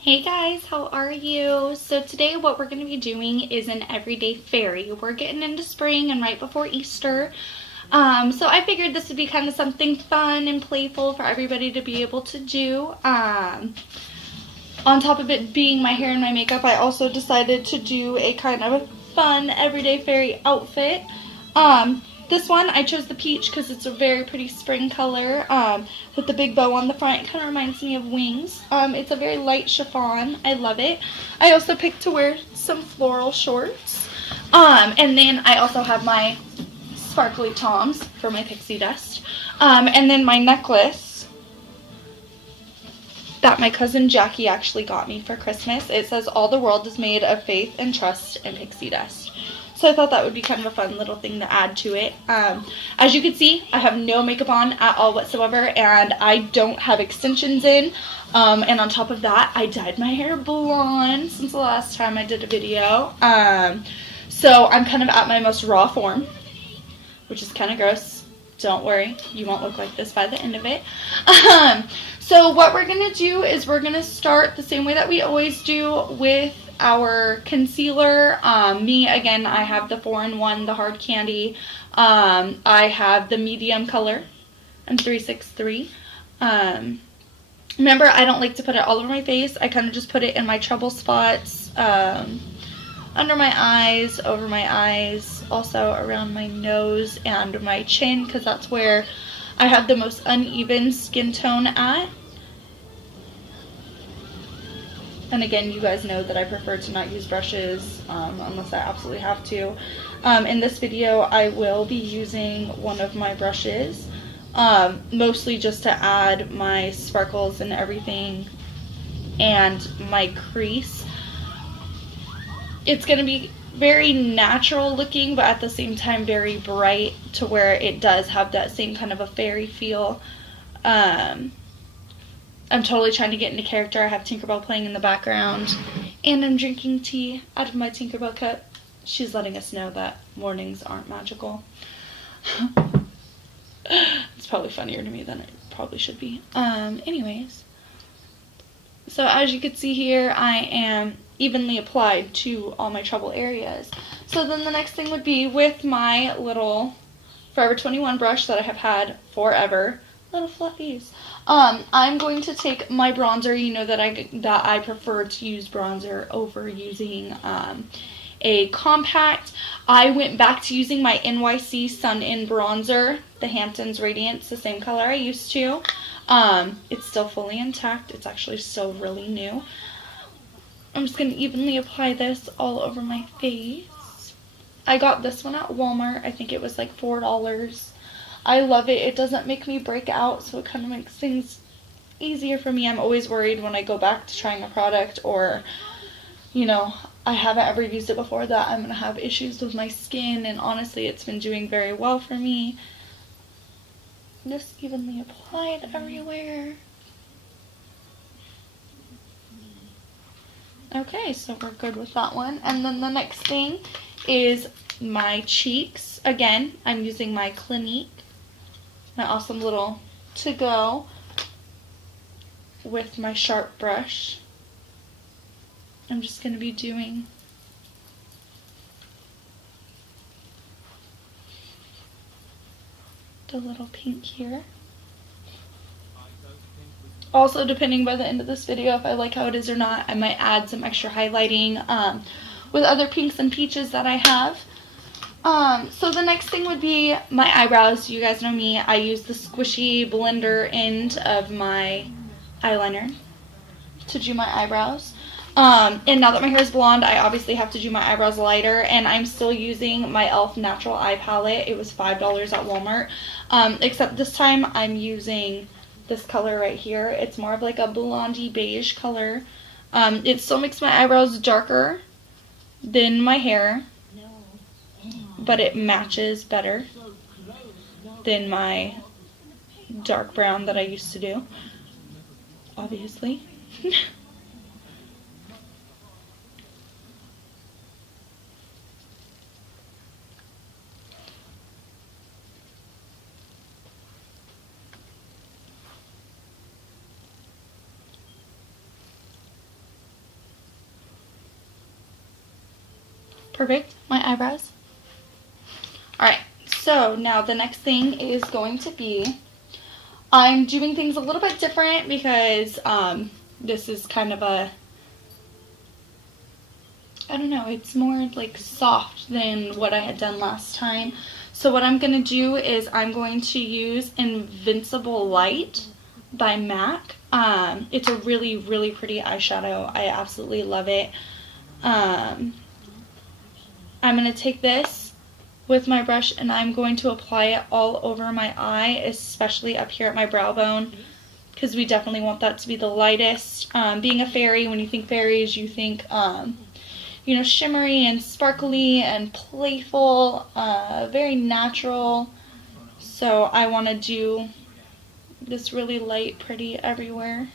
Hey guys, how are you? So today what we're going to be doing is an everyday fairy. We're getting into spring and right before Easter. So I figured this would be kind of something fun and playful for everybody to be able to do. On top of it being my hair and my makeup, I also decided to do a kind of a fun everyday fairy outfit. This one, I chose the peach because it's a very pretty spring color with the big bow on the front. It kind of reminds me of wings. It's a very light chiffon. I love it. I also picked to wear some floral shorts. And then I also have my sparkly toms for my pixie dust. And then my necklace that my cousin Jackie actually got me for Christmas. It says, "All the world is made of faith and trust and pixie dust." So I thought that would be kind of a fun little thing to add to it. As you can see, I have no makeup on at all whatsoever, and I don't have extensions in. And on top of that, I dyed my hair blonde since the last time I did a video. So I'm kind of at my most raw form, which is kind of gross. Don't worry, you won't look like this by the end of it. So what we're going to do is we're going to start the same way that we always do with our concealer. Again, I have the 4-in-1, the hard candy. I have the medium color and 363. Remember, I don't like to put it all over my face. I kind of just put it in my trouble spots, under my eyes, over my eyes, also around my nose and my chin, because that's where I have the most uneven skin tone at. And again, you guys know that I prefer to not use brushes unless I absolutely have to. In this video, I will be using one of my brushes, mostly just to add my sparkles and everything and my crease. It's going to be very natural looking, but at the same time very bright, to where it does have that same kind of a fairy feel. I'm totally trying to get into character. I have Tinkerbell playing in the background, and I'm drinking tea out of my Tinkerbell cup. She's letting us know that mornings aren't magical. It's probably funnier to me than it probably should be. Anyways, so as you can see here, I am evenly applied to all my trouble areas. So then the next thing would be with my little Forever 21 brush that I have had forever. Little fluffies. I'm going to take my bronzer. You know that I prefer to use bronzer over using a compact. I went back to using my NYC Sun In bronzer, the Hamptons Radiance, the same color I used to. It's still fully intact. It's actually still really new. I'm just going to evenly apply this all over my face. I got this one at Walmart. I think it was like $4. I love it. It doesn't make me break out, so it kind of makes things easier for me. I'm always worried when I go back to trying a product, or, you know, I haven't ever used it before, that I'm going to have issues with my skin, and honestly, it's been doing very well for me. Just evenly apply it everywhere. Okay, so we're good with that one. And then the next thing is my cheeks. Again, I'm using my Clinique, my awesome little to-go, with my sharp brush. I'm just going to be doing the little pink here. Also, depending by the end of this video, if I like how it is or not, I might add some extra highlighting with other pinks and peaches that I have. So the next thing would be my eyebrows. You guys know me. I use the squishy blender end of my eyeliner to do my eyebrows. And now that my hair is blonde, I obviously have to do my eyebrows lighter, and I'm still using my e.l.f. Natural Eye Palette. It was $5 at Walmart, except this time I'm using this color right here. It's more of like a blondie beige color. It still makes my eyebrows darker than my hair, but it matches better than my dark brown that I used to do, obviously. Perfect. My eyebrows. Alright, so now the next thing is going to be, I'm doing things a little bit different because this is kind of a, I don't know, it's more like soft than what I had done last time. So what I'm going to do is I'm going to use Invincible Light by MAC. It's a really, really pretty eyeshadow. I absolutely love it. I'm going to take this with my brush and I'm going to apply it all over my eye, especially up here at my brow bone, because we definitely want that to be the lightest. Being a fairy, when you think fairies, you think, you know, shimmery and sparkly and playful, very natural. So I want to do this really light, pretty everywhere.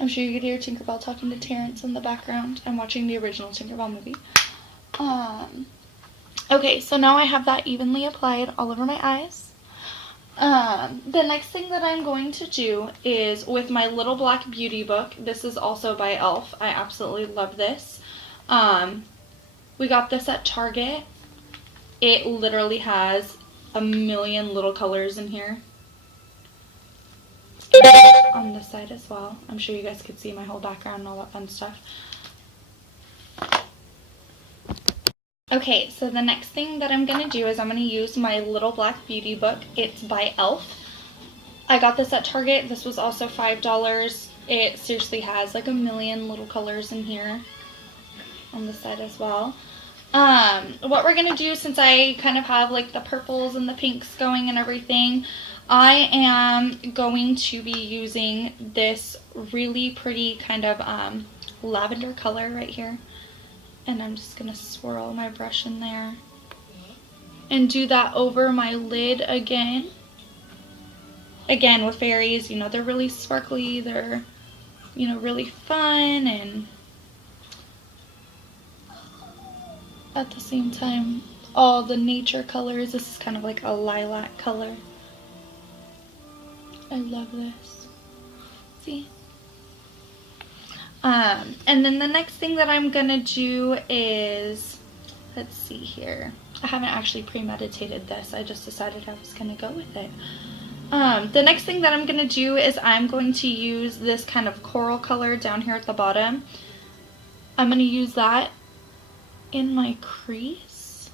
I'm sure you could hear Tinkerbell talking to Terrence in the background. I'm watching the original Tinkerbell movie. Okay, so now I have that evenly applied all over my eyes. The next thing that I'm going to do is with my Little Black Beauty book. This is also by e.l.f. I absolutely love this. We got this at Target. It literally has a million little colors in here. On this side as well. I'm sure you guys could see my whole background and all that fun stuff. Okay, so the next thing that I'm going to do is I'm going to use my Little Black Beauty book. It's by e.l.f. I got this at Target. This was also $5. It seriously has like a million little colors in here on the side as well. What we're going to do, since I kind of have like the purples and the pinks going and everything, I am going to be using this really pretty kind of lavender color right here. And I'm just going to swirl my brush in there and do that over my lid again. Again, with fairies, you know, they're really sparkly, they're, you know, really fun, and at the same time, all the nature colors. This is kind of like a lilac color. I love this. See? And then the next thing that I'm gonna do is, let's see here. I haven't actually premeditated this. I just decided I was gonna go with it. The next thing that I'm gonna do is I'm going to use this kind of coral color down here at the bottom. I'm gonna use that in my crease.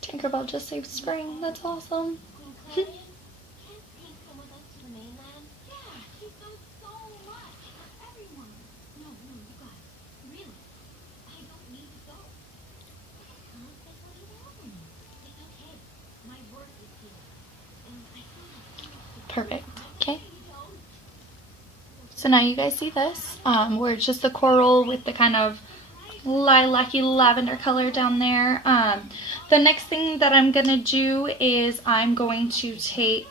Tinkerbell just saved spring. That's awesome. Perfect. Okay. So now you guys see this, where it's just the coral with the kind of lilac-y lavender color down there. The next thing that I'm gonna do is I'm going to take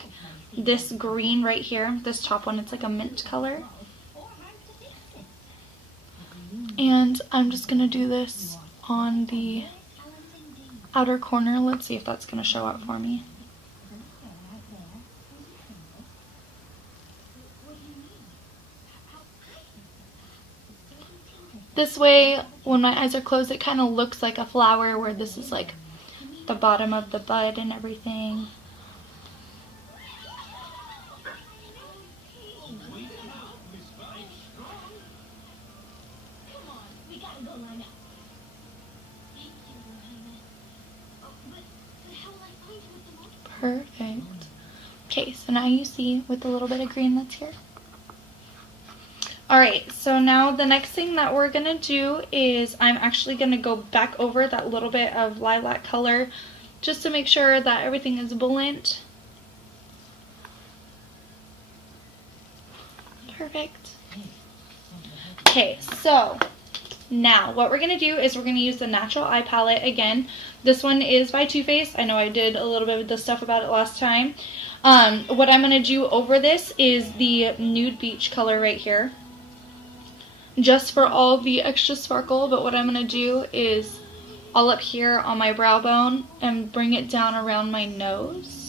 this green right here, this top one, it's like a mint color, and I'm just gonna do this on the outer corner. Let's see if that's gonna show up for me. This way, when my eyes are closed, it kind of looks like a flower, where this is like the bottom of the bud and everything. Perfect. Okay, so now you see with a little bit of green that's here. Alright, so now the next thing that we're going to do is I'm actually going to go back over that little bit of lilac color just to make sure that everything is blent. Perfect. Okay, so Now, what we're going to do is we're going to use the Natural Eye Palette again. This one is by Too Faced. I know I did a little bit of the stuff about it last time. What I'm going to do over this is the Nude Beach color right here, just for all the extra sparkle. But what I'm going to do is all up here on my brow bone and bring it down around my nose.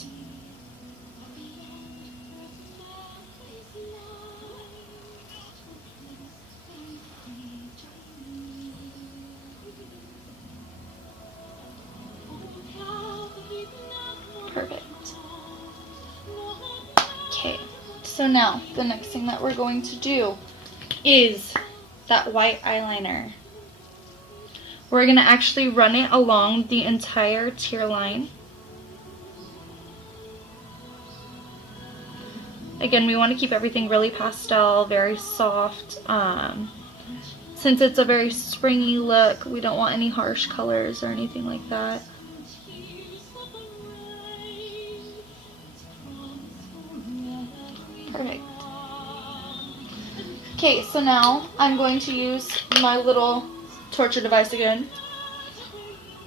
Perfect. Okay, so now the next thing that we're going to do is that white eyeliner. We're going to actually run it along the entire tear line. Again, we want to keep everything really pastel, very soft. Since it's a very springy look, we don't want any harsh colors or anything like that. Perfect. Okay, so now I'm going to use my little torture device again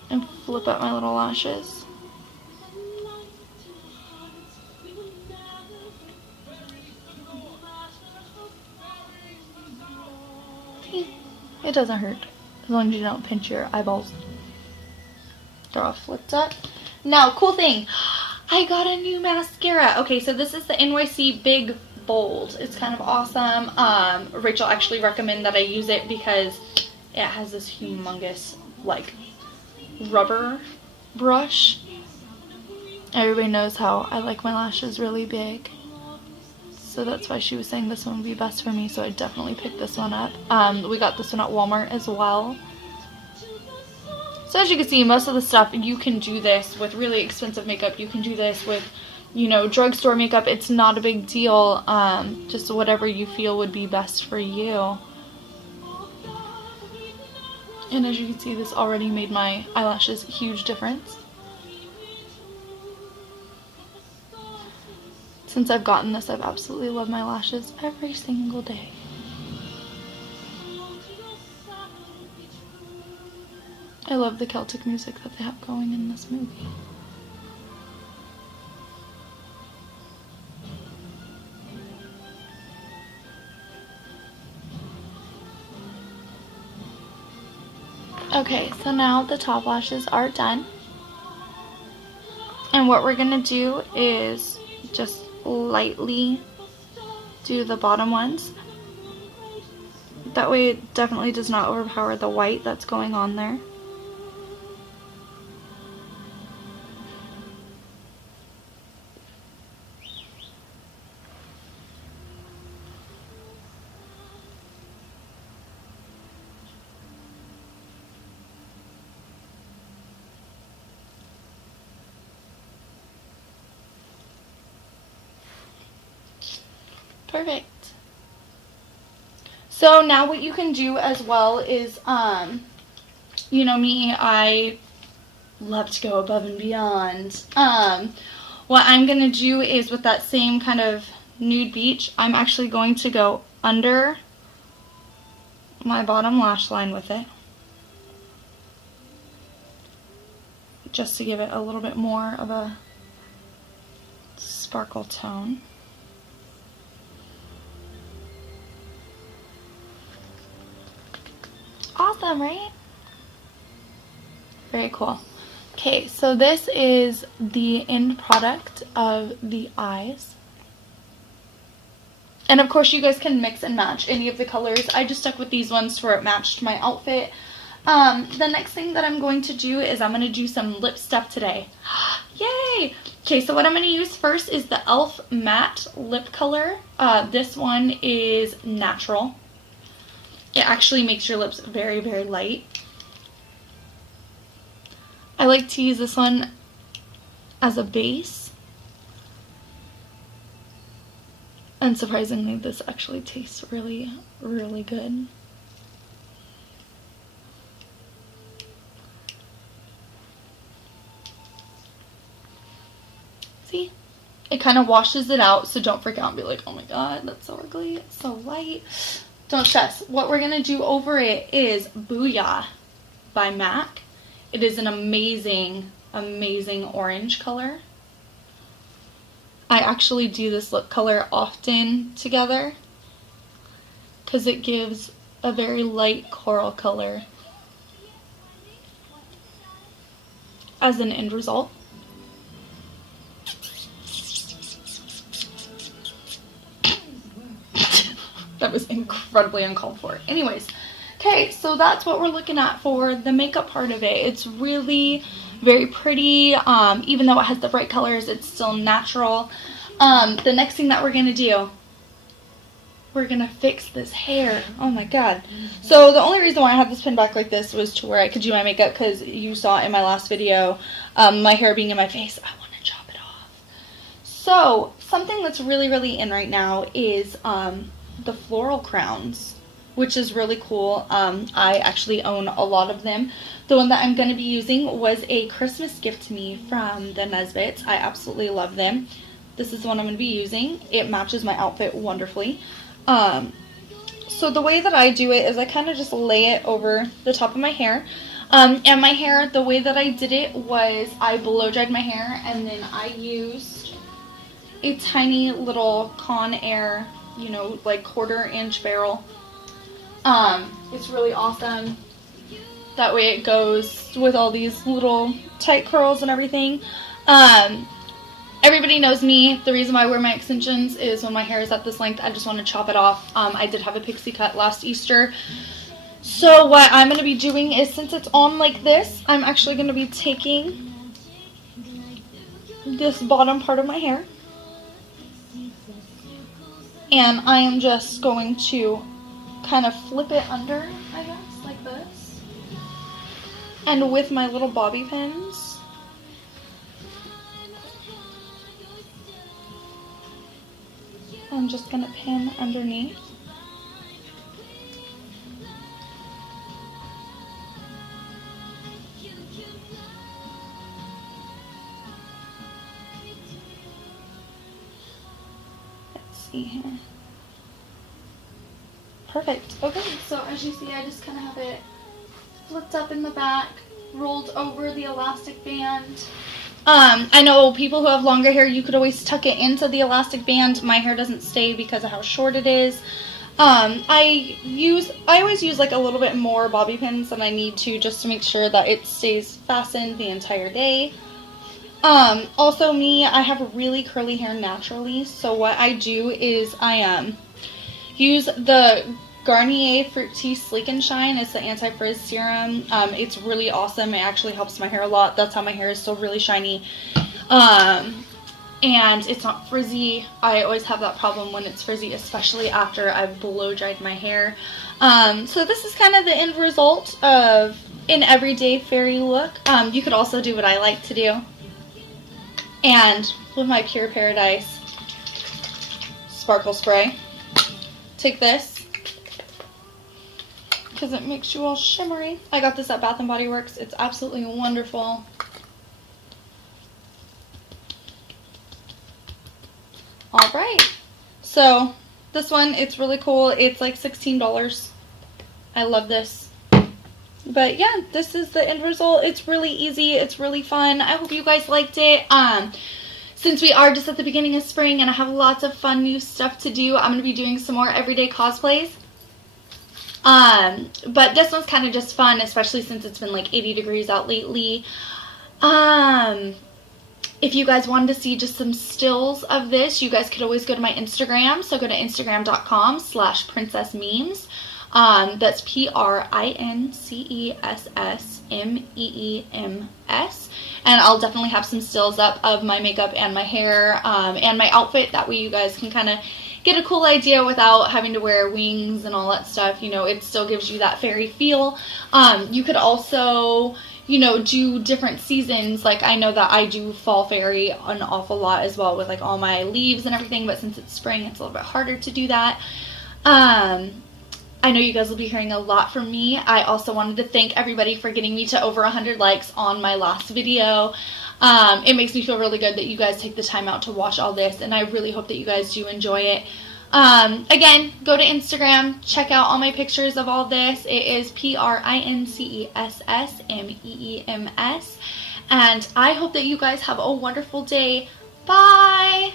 and flip out my little lashes. It doesn't hurt as long as you don't pinch your eyeballs. They're all flipped up. Now, cool thing, I got a new mascara. Okay, so this is the NYC Big Bold. It's kind of awesome. Rachel actually recommended that I use it because it has this humongous, like, rubber brush. Everybody knows how I like my lashes really big. So that's why she was saying this one would be best for me, so I definitely picked this one up. We got this one at Walmart as well. So as you can see, most of the stuff, you can do this with really expensive makeup. You can do this with, you know, drugstore makeup. It's not a big deal. Just whatever you feel would be best for you. And as you can see, this already made my eyelashes a huge difference. Since I've gotten this, I've absolutely loved my lashes every single day. I love the Celtic music that they have going in this movie. Okay, so now the top lashes are done. And what we're going to do is just lightly do the bottom ones. That way it definitely does not overpower the white that's going on there. Perfect. So now what you can do as well is, you know me, I love to go above and beyond. What I'm going to do is with that same kind of nude beach, I'm actually going to go under my bottom lash line with it. Just to give it a little bit more of a sparkle tone. Awesome, right? Very cool. Okay, so this is the end product of the eyes. And of course you guys can mix and match any of the colors. I just stuck with these ones for it matched my outfit. The next thing that I'm going to do is I'm going to do some lip stuff today. Yay! Okay, so what I'm going to use first is the e.l.f. Matte Lip Color. This one is natural. It actually makes your lips very, very light. I like to use this one as a base. And surprisingly, this actually tastes really, really good. See? It kind of washes it out, so don't freak out and be like, oh my god, that's so ugly, it's so light. Don't stress. What we're going to do over it is Booyah by MAC. It is an amazing, amazing orange color. I actually do this lip color often together because it gives a very light coral color as an end result. That was incredibly uncalled for. Anyways, okay, so that's what we're looking at for the makeup part of it. It's really very pretty. Even though it has the bright colors, it's still natural. The next thing that we're going to do, we're going to fix this hair. Oh my god. So the only reason why I had this pinned back like this was to where I could do my makeup, because you saw in my last video my hair being in my face. I want to chop it off. So something that's really, really in right now is the floral crowns, which is really cool. I actually own a lot of them. The one that I'm going to be using was a Christmas gift to me from the Nesbits. I absolutely love them. This is the one I'm going to be using. It matches my outfit wonderfully. So the way that I do it is I kind of just lay it over the top of my hair. And my hair, the way that I did it was I blow dried my hair, and then I used a tiny little Conair, you know, like 1/4-inch barrel. It's really awesome. That way it goes with all these little tight curls and everything. Everybody knows me. The reason why I wear my extensions is when my hair is at this length, I just want to chop it off. I did have a pixie cut last Easter. So what I'm going to be doing is, since it's on like this, I'm actually going to be taking this bottom part of my hair, and I am just going to kind of flip it under, I guess, like this. And with my little bobby pins, I'm just going to pin underneath. Let's see here. Perfect. Okay, so as you see, I just kind of have it flipped up in the back, rolled over the elastic band. I know people who have longer hair, you could always tuck it into the elastic band. My hair doesn't stay because of how short it is. I always use like a little bit more bobby pins than I need to, just to make sure that it stays fastened the entire day. Also me, I have really curly hair naturally, so what I do is I use the Garnier Fructis Sleek and Shine. It's the anti-frizz serum. It's really awesome. It actually helps my hair a lot. That's how my hair is still really shiny. And it's not frizzy. I always have that problem when it's frizzy, especially after I've blow dried my hair. So this is kind of the end result of an everyday fairy look. You could also do what I like to do. And with my Pure Paradise sparkle spray, take this, because it makes you all shimmery. I got this at Bath & Body Works. It's absolutely wonderful. Alright, so this one, it's really cool. It's like $16. I love this. But yeah, this is the end result. It's really easy. It's really fun. I hope you guys liked it. Since we are just at the beginning of spring and I have lots of fun new stuff to do, I'm going to be doing some more everyday cosplays. But this one's kind of just fun, especially since it's been like 80 degrees out lately. If you guys wanted to see just some stills of this, you guys could always go to my Instagram. So go to instagram.com/princessmemes. That's PRINCESSMEEMS. And I'll definitely have some stills up of my makeup and my hair and my outfit. That way you guys can kind of get a cool idea without having to wear wings and all that stuff. You know, it still gives you that fairy feel. You could also, you know, do different seasons. Like, I know that I do fall fairy an awful lot as well with like all my leaves and everything, but since it's spring, it's a little bit harder to do that. I know you guys will be hearing a lot from me. I also wanted to thank everybody for getting me to over 100 likes on my last video. It makes me feel really good that you guys take the time out to watch all this, and I really hope that you guys do enjoy it. Again, go to Instagram, check out all my pictures of all this. It is PRINCESSMEEMS. And I hope that you guys have a wonderful day. Bye!